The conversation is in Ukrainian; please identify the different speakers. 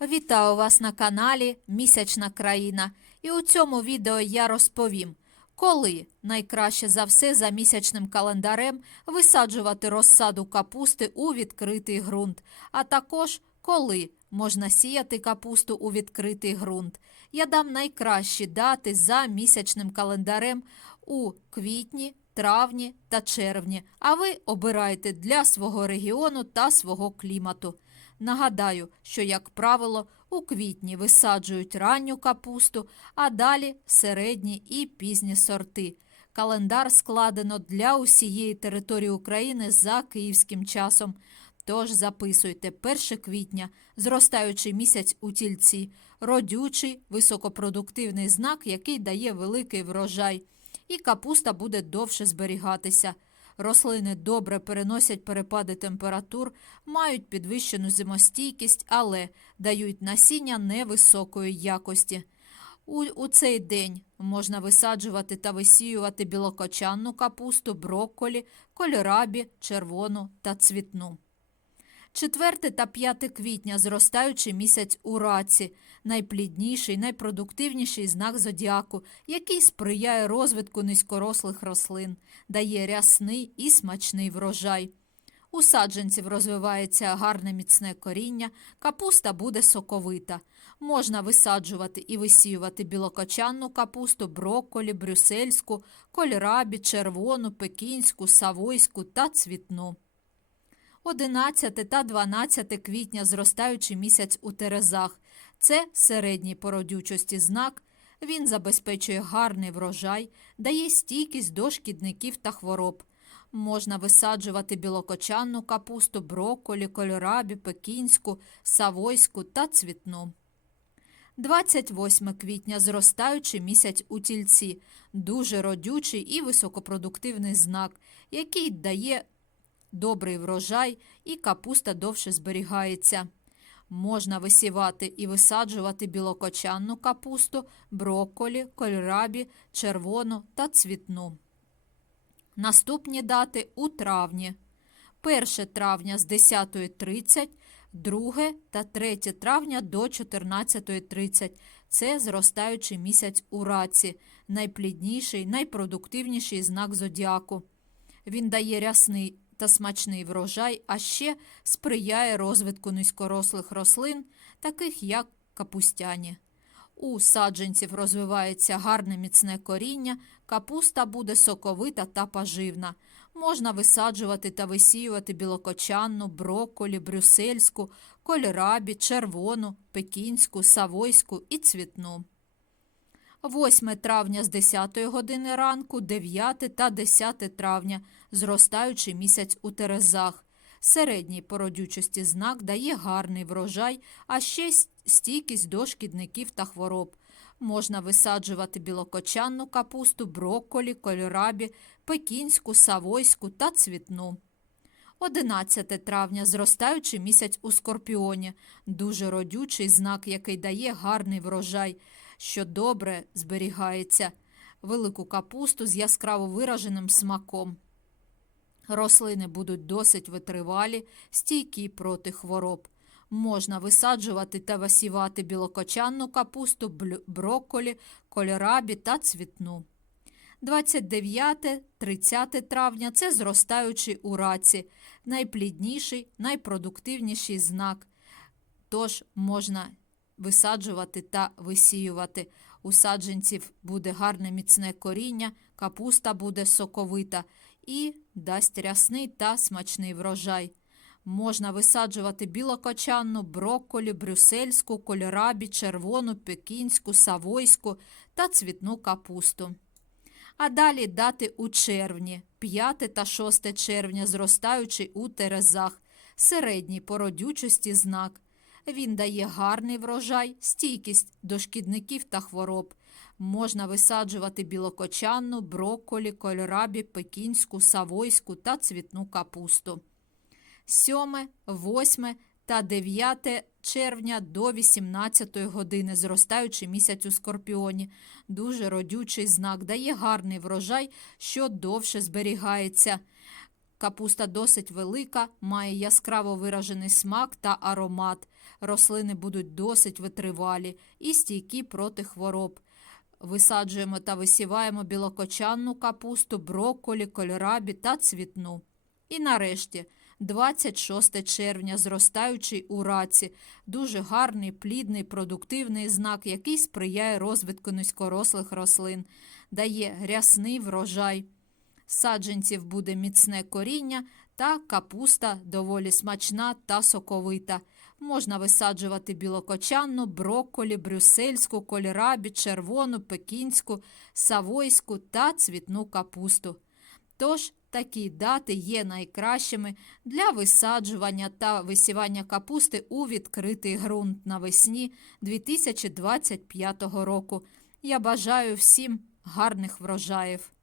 Speaker 1: Вітаю вас на каналі Місячна країна. І у цьому відео я розповім, коли найкраще за все за місячним календарем висаджувати розсаду капусти у відкритий ґрунт, а також коли можна сіяти капусту у відкритий ґрунт. Я дам найкращі дати за місячним календарем у квітні, травні та червні, а ви обирайте для свого регіону та свого клімату. Нагадаю, що, як правило, у квітні висаджують ранню капусту, а далі середні і пізні сорти. Календар складено для усієї території України за київським часом. Тож записуйте 1 квітня, зростаючий місяць у тільці, родючий, високопродуктивний знак, який дає великий врожай, і капуста буде довше зберігатися. Рослини добре переносять перепади температур, мають підвищену зимостійкість, але дають насіння невисокої якості. У, у цей день можна висаджувати та висіювати білокочанну капусту, брокколі, кольорабі, червону та цвітну. 4 та 5 квітня зростаючий місяць у раці, найплідніший, найпродуктивніший знак зодіаку, який сприяє розвитку низькорослих рослин, дає рясний і смачний врожай. У саджанців розвивається гарне міцне коріння, капуста буде соковита. Можна висаджувати і висіювати білокочанну капусту, брокколі, брюссельську, кольрабі, червону, пекінську, савойську та цвітну. 11 та 12 квітня зростаючий місяць у терезах. Це середній по родючості знак. Він забезпечує гарний врожай, дає стійкість до шкідників та хвороб. Можна висаджувати білокочанну капусту, брокколі, кольорабі, пекінську, савойську та цвітну. 28 квітня зростаючий місяць у тільці, дуже родючий і високопродуктивний знак, який дає добрий врожай і капуста довше зберігається. Можна висівати і висаджувати білокочанну капусту, брокколі, кольрабі, червону та цвітну. Наступні дати у травні. 1 травня з 10.30, 2 та 3 травня до 14.30. Це зростаючий місяць у раці, найплідніший, найпродуктивніший знак зодіаку. Він дає рясний та смачний врожай, а ще сприяє розвитку низькорослих рослин, таких як капустяні. У саджанців розвивається гарне міцне коріння, капуста буде соковита та поживна. Можна висаджувати та висіювати білокочанну, брокколі, брюссельську, кольрабі, червону, пекінську, савойську і цвітну. 8 травня з 10 години ранку, 9 та 10 травня зростаючий місяць у терезах. Середній по родючості знак дає гарний врожай, а ще стійкість до шкідників та хвороб. Можна висаджувати білокочанну капусту, брокколі, кольорабі, пекінську, савойську та цвітну. 11 травня зростаючий місяць у скорпіоні, дуже родючий знак, який дає гарний врожай, що добре зберігається, велику капусту з яскраво вираженим смаком. Рослини будуть досить витривалі, стійкі проти хвороб. Можна висаджувати та висівати білокочанну капусту, брокколі, кольорабі та цвітну. 29-30 травня це зростаючий у раці, найплідніший, найпродуктивніший знак. Тож можна висаджувати та висіювати. У саджанців буде гарне міцне коріння, капуста буде соковита і дасть рясний та смачний врожай. Можна висаджувати білокочанну, брокколі, брюссельську, кольорабі, червону, пекінську, савойську та цвітну капусту. А далі дати у червні, 5 та 6 червня, зростаючий у терезах, середній по родючості знак. Він дає гарний врожай, стійкість до шкідників та хвороб. Можна висаджувати білокочанну, брокколі, кольорабі, пекінську, савойську та цвітну капусту. 7, 8 та 9 червня до 18 години, зростаючий місяць у скорпіоні. Дуже родючий знак, дає гарний врожай, що довше зберігається. Капуста досить велика, має яскраво виражений смак та аромат. Рослини будуть досить витривалі і стійкі проти хвороб. Висаджуємо та висіваємо білокочанну капусту, брокколі, кольорабі та цвітну. І нарешті 26 червня, зростаючий у раці, дуже гарний, плідний, продуктивний знак, який сприяє розвитку низькорослих рослин, дає рясний врожай. Саджанців буде міцне коріння та капуста доволі смачна та соковита. Можна висаджувати білокочанну, брокколі, брюссельську, кольрабі, червону, пекінську, савойську та цвітну капусту. Тож такі дати є найкращими для висаджування та висівання капусти у відкритий ґрунт навесні 2025 року. Я бажаю всім гарних врожаїв.